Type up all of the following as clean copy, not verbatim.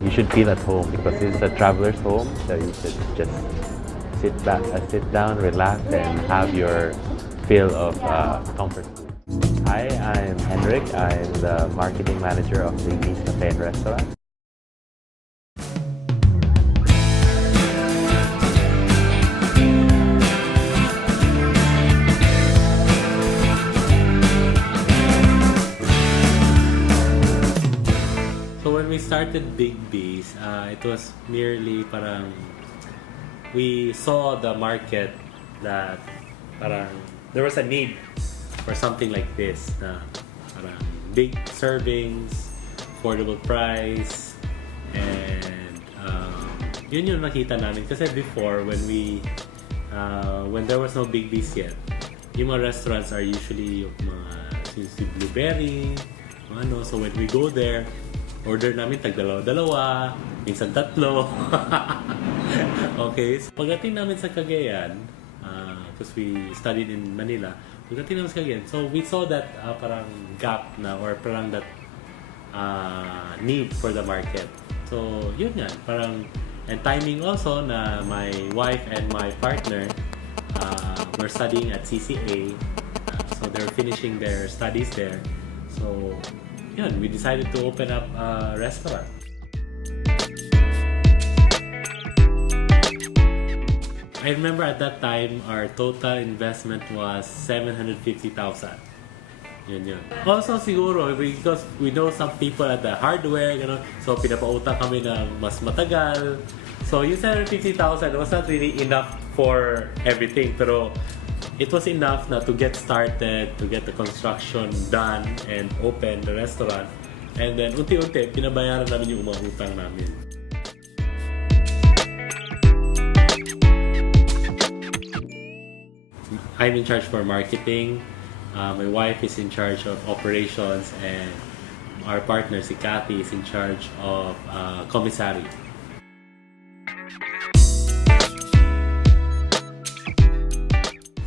You should feel at home because it's a traveler's home, so you should just sit down, relax, and have your feel of comfort. Hi, I'm Henrik. I'm the marketing manager of the Nice Cafe and Restaurant. So when we started Big B's, it was merely parang we saw the market that parang there was a need for something like this na parang big servings, affordable price, and yun yung nakita namin kasi before when there was no Big B's yet, yung mga restaurants are usually yung mga si Blueberry, ano, so when we go there, order namin tag dalawa-dalawa, minsan tatlo. Okay, so pagdating namin sa Cagayan, because we studied in Manila, pagdating namin sa Cagayan, so we saw that parang gap na or parang that need for the market. So yun nga, parang and timing also na my wife and my partner were studying at CCA, so they're finishing their studies there. So yun, we decided to open up a restaurant. I remember at that time, our total investment was 750,000. Yun. Also siguro, because we know some people at the hardware, you know, so pinapautang kami na mas matagal. So yung 750,000 was not really enough for everything, pero it was enough na to get started, to get the construction done and open the restaurant. And then unti-unti, pinabayaran namin yung mga utang namin. I'm in charge for marketing. My wife is in charge of operations, and our partner, si Cathy, is in charge of commissary.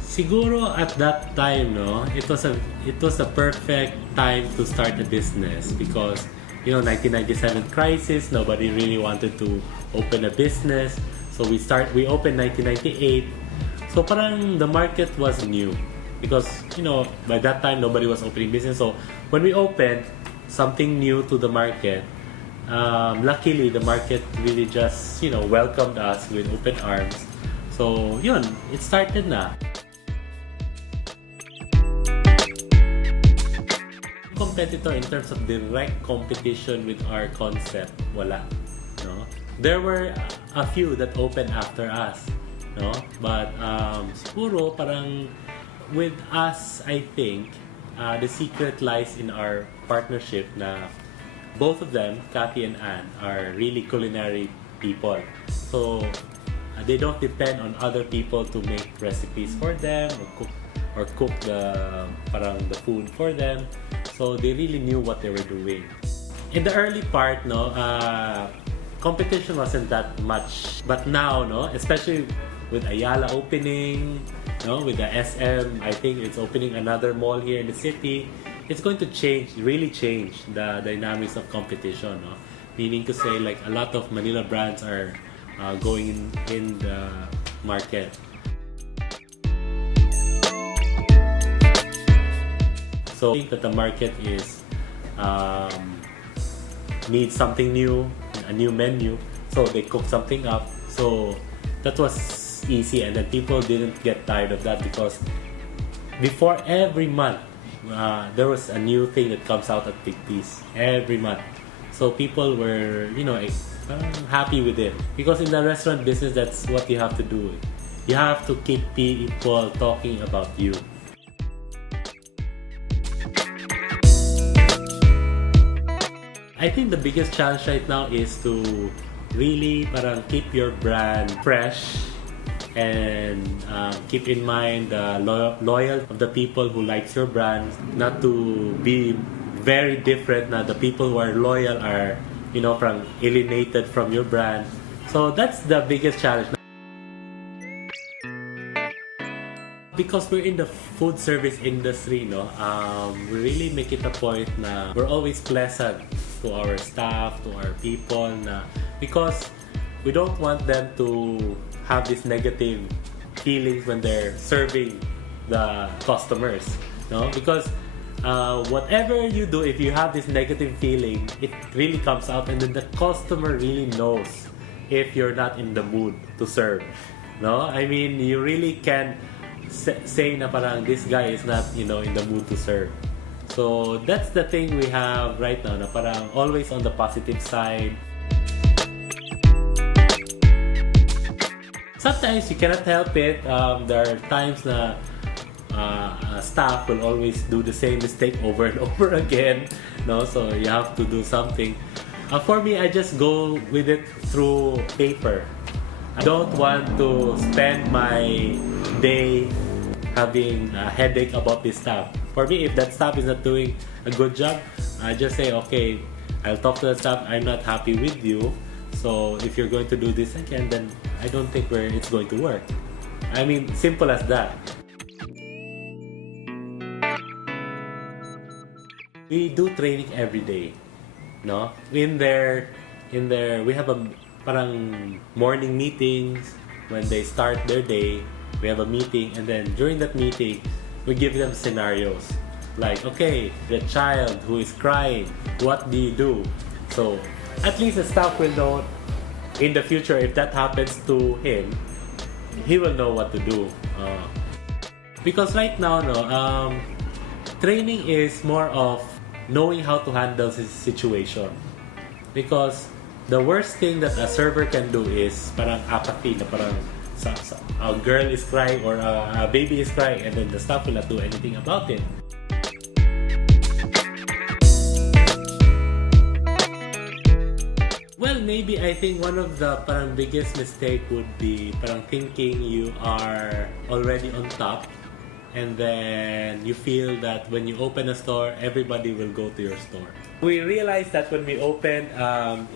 Siguro at that time, no, it was a perfect time to start a business because 1997 crisis, nobody really wanted to open a business. So we opened 1998. So parang the market was new because by that time nobody was opening business. So when we opened something new to the market, luckily the market really just welcomed us with open arms. So yun, it started na. Competitor in terms of direct competition with our concept, wala. No? There were a few that opened after us, no? But siguro parang with us, I think the secret lies in our partnership na both of them, Cathy and Anne, are really culinary people. So they don't depend on other people to make recipes for them or cook the food for them. So they really knew what they were doing. In the early part, competition wasn't that much. But now, especially with Ayala opening, with the SM, I think it's opening another mall here in the city. It's going to really change the dynamics of competition. Meaning to say, like a lot of Manila brands are going in the market. So I think that the market needs something new, a new menu. So they cook something up. So that was easy, and then people didn't get tired of that because before every month there was a new thing that comes out at Big B's every month. So people were happy with it because in the restaurant business that's what you have to do. You have to keep people talking about you. I think the biggest challenge right now is to really keep your brand fresh and keep in mind the loyal of the people who likes your brand, not to be very different. Now the people who are loyal are alienated from your brand. So that's the biggest challenge. Because we're in the food service industry, no, we really make it a point na we're always pleasant to our staff, to our people, na because we don't want them to have this negative feelings when they're serving the customers, no, because whatever you do, if you have this negative feeling, it really comes out, and then the customer really knows if you're not in the mood to serve, no. I mean, you really can say na parang this guy is not, in the mood to serve. So that's the thing we have right now, na parang always on the positive side. Sometimes you cannot help it. There are times na staff will always do the same mistake over and over again, no? So you have to do something. For me, I just go with it through paper. I don't want to spend my day having a headache about this staff. For me, if that staff is not doing a good job, I just say, okay, I'll talk to the staff, I'm not happy with you. So if you're going to do this again, then I don't think it's going to work. I mean, simple as that. We do training every day, no? In there, we have a parang morning meetings when they start their day. We have a meeting, and then during that meeting, we give them scenarios. Like, okay, the child who is crying, what do you do? So, at least the staff will know in the future, if that happens to him, he will know what to do. Because right now, training is more of knowing how to handle this situation. Because the worst thing that a server can do is parang apathy, na parang a girl is crying or a baby is crying, and then the staff will not do anything about it. Well, maybe I think one of the parang biggest mistake would be parang thinking you are already on top, and then you feel that when you open a store, everybody will go to your store. We realized that when we opened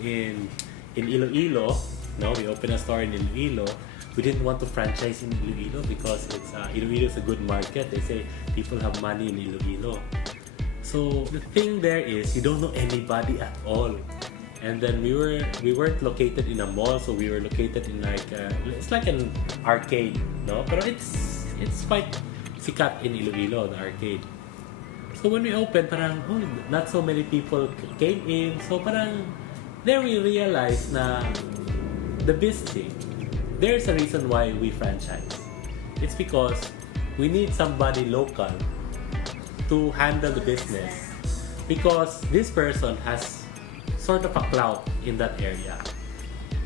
in Iloilo, we opened a store in Iloilo. We didn't want to franchise in Iloilo because Iloilo is a good market. They say people have money in Iloilo. So the thing there is you don't know anybody at all. And then we weren't located in a mall, so we were located in it's like an arcade, no? But it's quite sikat in Iloilo, the arcade. So when we opened, parang not so many people came in. So parang there we realized na the business. There's a reason why we franchise. It's because we need somebody local to handle the business, because this person has sort of a clout in that area.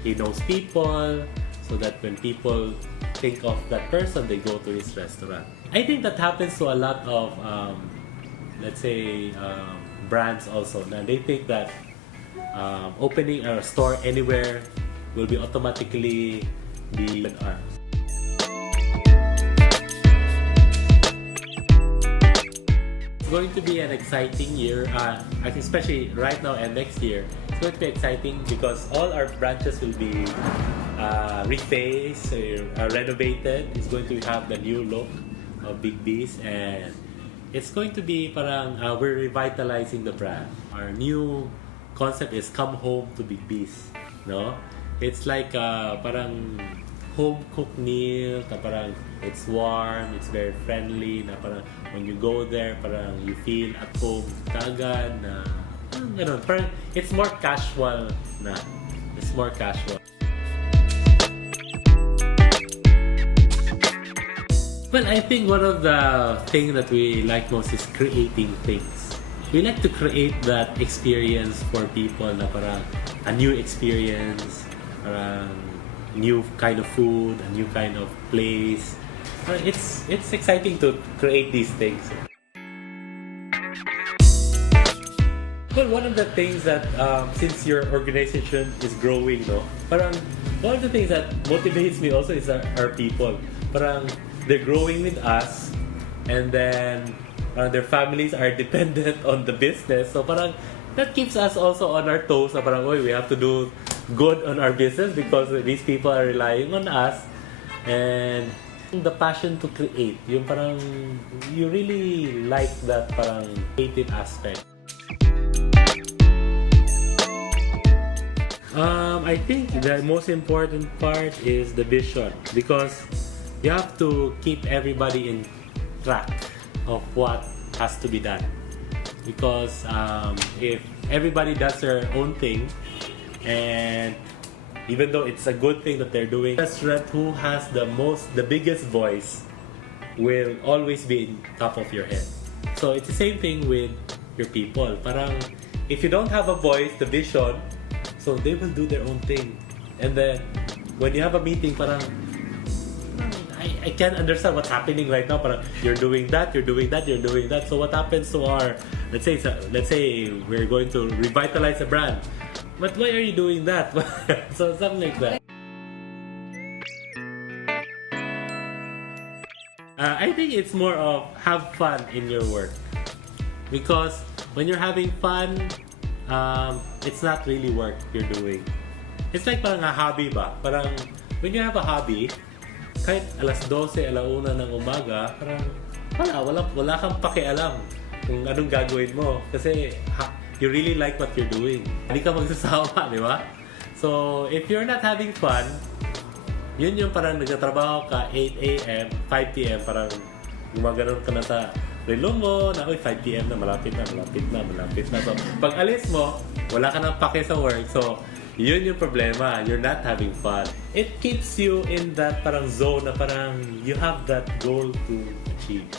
He knows people, so that when people think of that person, they go to his restaurant. I think that happens to a lot of, let's say, brands also. Now they think that opening a store anywhere will be automatically be an art. It's going to be an exciting year, especially right now and next year. It's going to be exciting because all our branches will be refaced, renovated. It's going to have the new look of Big B's, and it's going to be parang we're revitalizing the brand. Our new concept is come home to Big B's, no? It's like parang home cooked meal, na parang it's warm, it's very friendly, na parang when you go there, parang you feel at home kaagad, na ganun, parang it's more casual na. It's more casual. Well, I think one of the things that we like most is creating things. We like to create that experience for people, na parang a new experience, parang new kind of food, a new kind of place. It's exciting to create these things. Well, one of the things that since your organization is growing, parang one of the things that motivates me also is our people. Parang they're growing with us, and then their families are dependent on the business. So parang that keeps us also on our toes. Na parang, we have to do good on our business because these people are relying on us. And The passion to create, yung parang you really like that parang creative aspect. I think the most important part is the vision, because you have to keep everybody in track of what has to be done. Because if everybody does their own thing, and even though it's a good thing that they're doing, the restaurant who has the biggest voice will always be in top of your head. So it's the same thing with your people. Parang if you don't have a voice, the vision, so they will do their own thing. And then when you have a meeting, parang I can't understand what's happening right now. Parang you're doing that, you're doing that, you're doing that. So what happens to our, let's say we're going to revitalize a brand. But why are you doing that? So something like that. I think it's more of have fun in your work, because when you're having fun, it's not really work you're doing. It's like parang a hobby ba? Parang when you have a hobby, kahit alas 12, alauna ng umaga, parang wala kang pakialam kung anong gagawin mo. Kasi you really like what you're doing. Hindi ka magsasawa, di ba? So, if you're not having fun, yun yung parang nagtatrabaho ka 8 a.m., 5 p.m., parang gumaganon ka na sa relo mo, na 5 p.m. na, malapit na. So, pag alis mo, wala ka nang pake sa work. So, yun yung problema. You're not having fun. It keeps you in that parang zone na parang you have that goal to achieve.